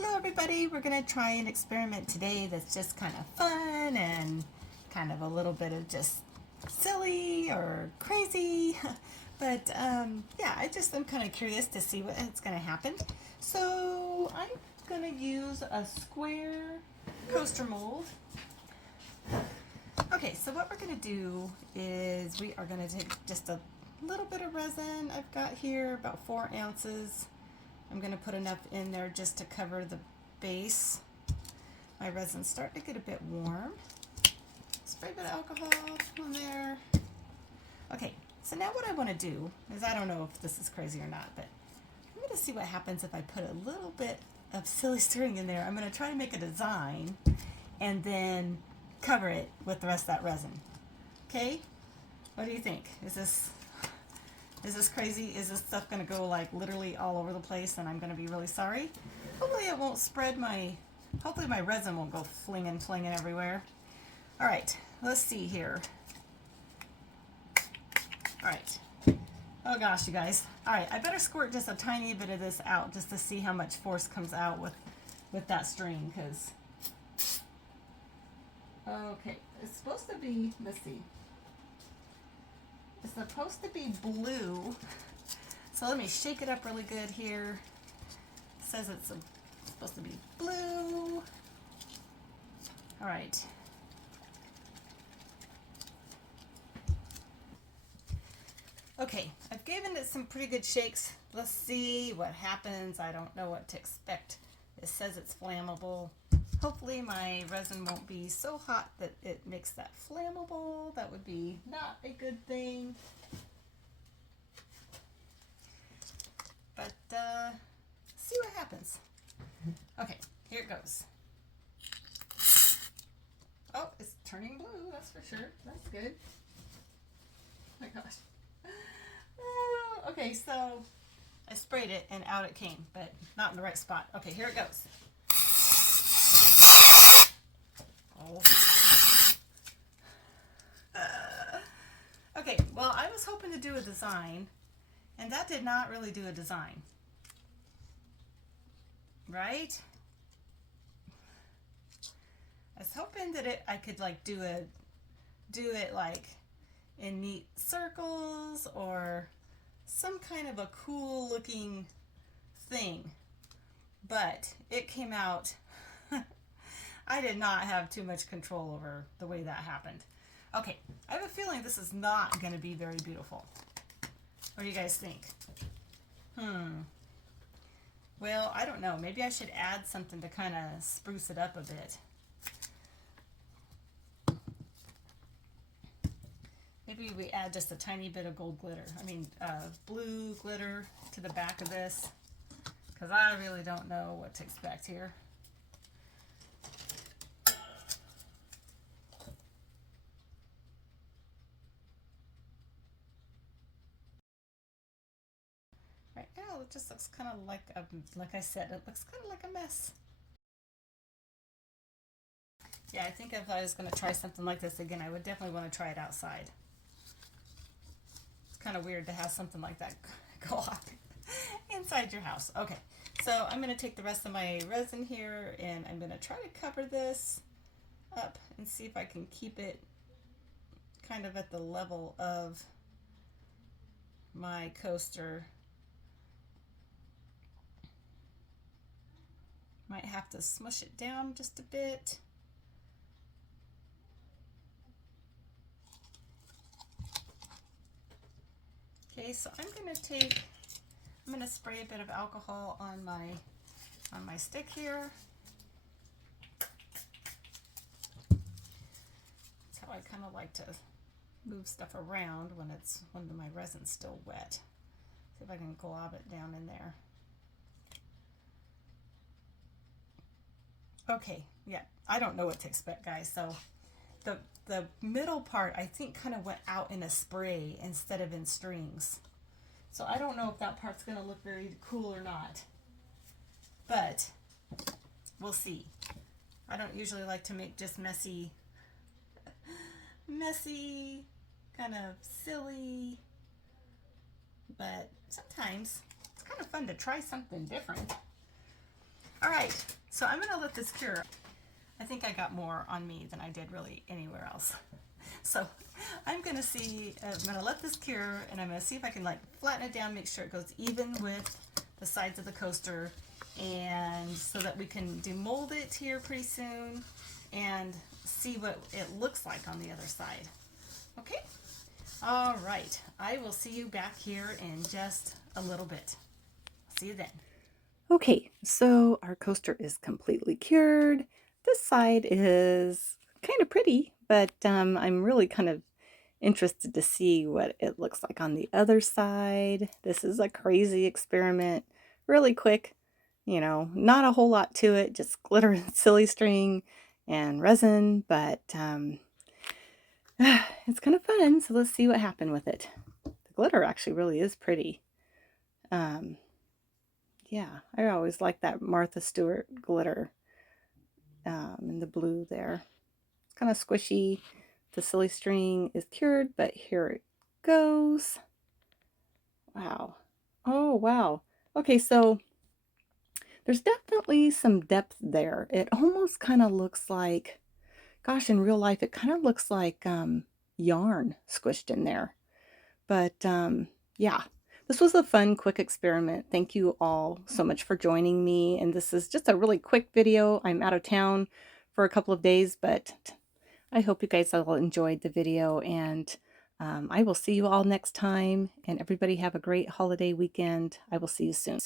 Hello everybody, we're going to try an experiment today that's just kind of fun and kind of a little bit of just silly or crazy. But yeah, I'm kind of curious to see what's going to happen. So I'm going to use a square coaster mold. Okay, so what we're going to do is we are going to take just a little bit of resin. I've got here about 4 ounces. I'm going to put enough in there just to cover the base. My resin's starting to get a bit warm. Spray a bit of alcohol on there. Okay, so now what I want to do is, I don't know if this is crazy or not, but I'm going to see what happens if I put a little bit of silly string in there. I'm going to try to make a design and then cover it with the rest of that resin. Okay? What do you think? Is this crazy? Is this stuff going to go like literally all over the place and I'm going to be really sorry? Hopefully it won't spread hopefully my resin won't go flinging everywhere. All right, let's see here. All right. Oh gosh, you guys. All right, I better squirt just a tiny bit of this out just to see how much force comes out with that string, because okay, it's supposed to be, let's see. It's supposed to be blue. So let me shake it up really good here. It says it's supposed to be blue. All right. Okay, I've given it some pretty good shakes. Let's see what happens. I don't know what to expect. It says it's flammable. Hopefully my resin won't be so hot that it makes that flammable. That would be not a good thing. But see what happens. Okay, here it goes. Oh, it's turning blue, that's for sure. That's good. Oh my gosh. Oh, okay, so I sprayed it and out it came, but not in the right spot. Okay, here it goes. Okay, well, I was hoping to do a design, and that did not really do a design, right? I was hoping that I could like do it like in neat circles or some kind of a cool looking thing, but it came out. I did not have too much control over the way that happened. Okay, I have a feeling this is not going to be very beautiful. What do you guys think? Well, I don't know. Maybe I should add something to kind of spruce it up a bit. Maybe we add just a tiny bit of gold glitter. Blue glitter to the back of this, because I really don't know what to expect here. Right now, it just looks kind of like I said, it looks kind of like a mess. Yeah, I think if I was going to try something like this again, I would definitely want to try it outside. It's kind of weird to have something like that go off inside your house. Okay, so I'm going to take the rest of my resin here and I'm going to try to cover this up and see if I can keep it kind of at the level of my coaster. Might have to smush it down just a bit. Okay, so I'm going to spray a bit of alcohol on my stick here. That's how I kind of like to move stuff around when my resin's still wet. See if I can glob it down in there. Okay, yeah, I don't know what to expect, guys. So the middle part, I think, kind of went out in a spray instead of in strings. So I don't know if that part's going to look very cool or not. But we'll see. I don't usually like to make just messy, kind of silly. But sometimes it's kind of fun to try something different. All right, so I'm gonna let this cure. I think I got more on me than I did really anywhere else. So I'm gonna let this cure, and I'm gonna see if I can like flatten it down, make sure it goes even with the sides of the coaster, and so that we can demold it here pretty soon and see what it looks like on the other side. Okay? All right, I will see you back here in just a little bit. See you then. Okay, so our coaster is completely cured. This side is kind of pretty, but I'm really kind of interested to see what it looks like on the other side. This is a crazy experiment, really quick, not a whole lot to it, just glitter and silly string and resin, but it's kind of fun, so let's see what happened with it. The glitter actually really is pretty. Yeah, I always like that Martha Stewart glitter in the blue there. It's kind of squishy. The silly string is cured, but here it goes. Wow. Oh, wow. Okay, so there's definitely some depth there. It almost kind of looks like, gosh, in real life, it kind of looks like yarn squished in there. But yeah, this was a fun, quick experiment. Thank you all so much for joining me. And this is just a really quick video. I'm out of town for a couple of days, but I hope you guys all enjoyed the video. And I will see you all next time. And everybody have a great holiday weekend. I will see you soon.